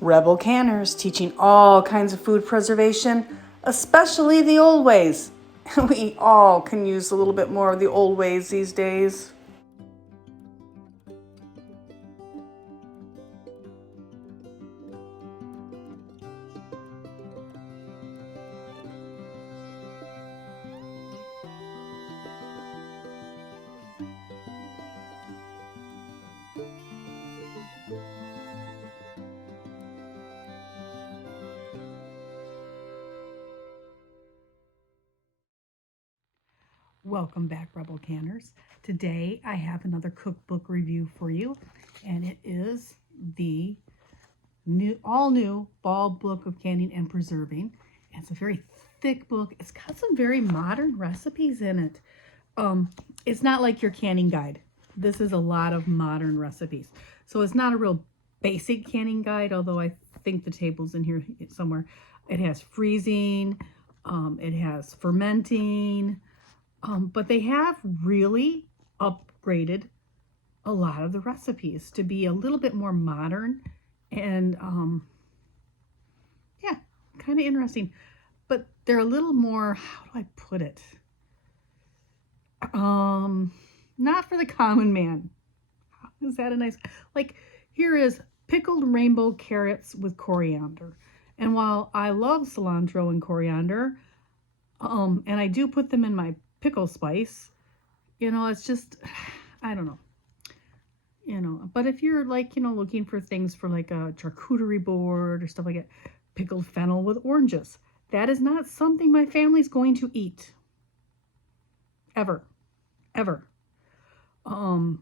Rebel Canners teaching all kinds of food preservation, especially the old ways. We all can use a little bit more of the old ways these days. Welcome back, Rebel Canners. Today I have another cookbook review for you, and it is the all new Fall Book of Canning and Preserving. It's a very thick book. It's got some very modern recipes in it. It's not like your canning guide. This is a lot of modern recipes. So it's not a real basic canning guide, although I think the table's in here somewhere. It has freezing, it has fermenting, but they have really upgraded a lot of the recipes to be a little bit more modern and yeah, kind of interesting. But they're a little more, how do I put it? Not for the common man. Is that a nice, like, here is pickled rainbow carrots with coriander. And while I love cilantro and coriander, and I do put them in my pickle spice, it's just, I don't know. But if you're like, looking for things for like a charcuterie board or stuff like that, pickled fennel with oranges, that is not something my family's going to eat. Ever.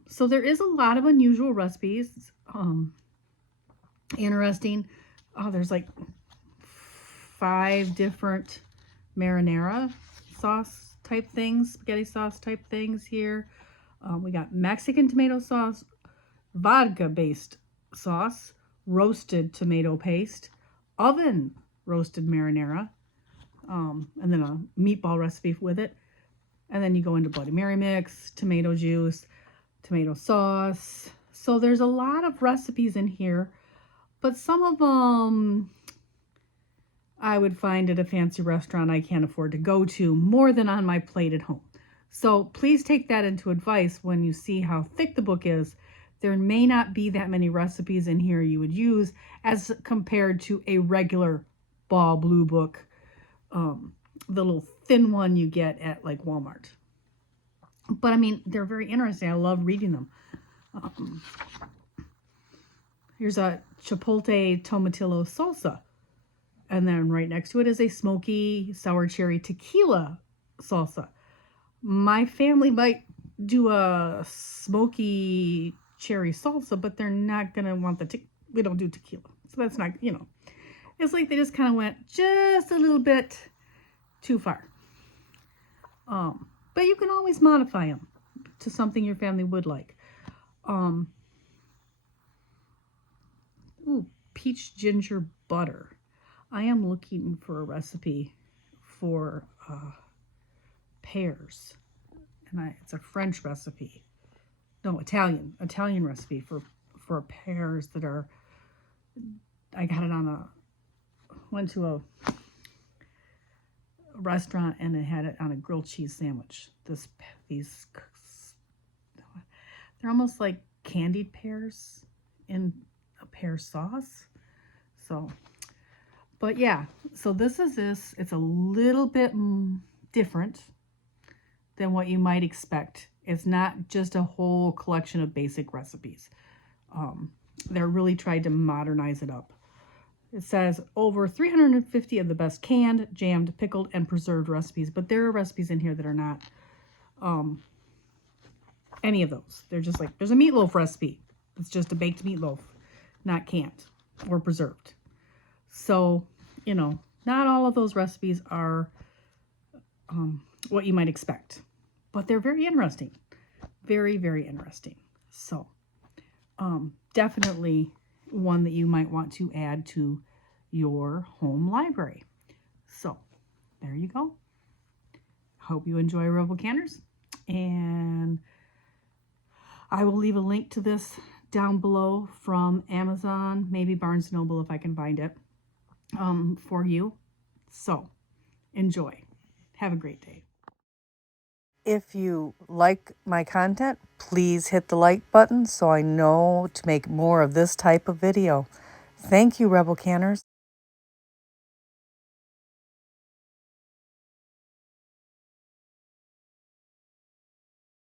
So there is a lot of unusual recipes. Interesting. There's like 5 different marinara sauce type things, spaghetti sauce type things here. We got Mexican tomato sauce, vodka-based sauce, roasted tomato paste, oven roasted marinara, and then a meatball recipe with it. And then you go into Bloody Mary mix, tomato juice, tomato sauce. So there's a lot of recipes in here, but some of them I would find at a fancy restaurant I can't afford to go to more than on my plate at home. So please take that into advice when you see how thick the book is. There may not be that many recipes in here you would use as compared to a regular Ball Blue book, the little thin one you get at like Walmart. But I mean, they're very interesting. I love reading them. Here's a chipotle tomatillo salsa. And then right next to it is a smoky sour cherry tequila salsa. My family might do a smoky cherry salsa, but they're not going to want we don't do tequila. So that's not, it's like they just kind of went just a little bit too far. But you can always modify them to something your family would like. Peach ginger butter. I am looking for a recipe for pears, and it's a French recipe. No, Italian recipe for pears that are. I got it went to a restaurant and it had it on a grilled cheese sandwich. These, they're almost like candied pears in a pear sauce. So. But yeah, so this. It's a little bit different than what you might expect. It's not just a whole collection of basic recipes. They're really tried to modernize it up. It says over 350 of the best canned, jammed, pickled, and preserved recipes. But there are recipes in here that are not any of those. They're just like, there's a meatloaf recipe. It's just a baked meatloaf, not canned or preserved. So, not all of those recipes are what you might expect, but they're very interesting. Very, very interesting. So, definitely one that you might want to add to your home library. So, there you go. Hope you enjoy Rebel Canners, and I will leave a link to this down below from Amazon, maybe Barnes & Noble if I can find it, for you. So enjoy. Have a great day. If you like my content, please hit the like button so I know to make more of this type of video. Thank you, Rebel Canners.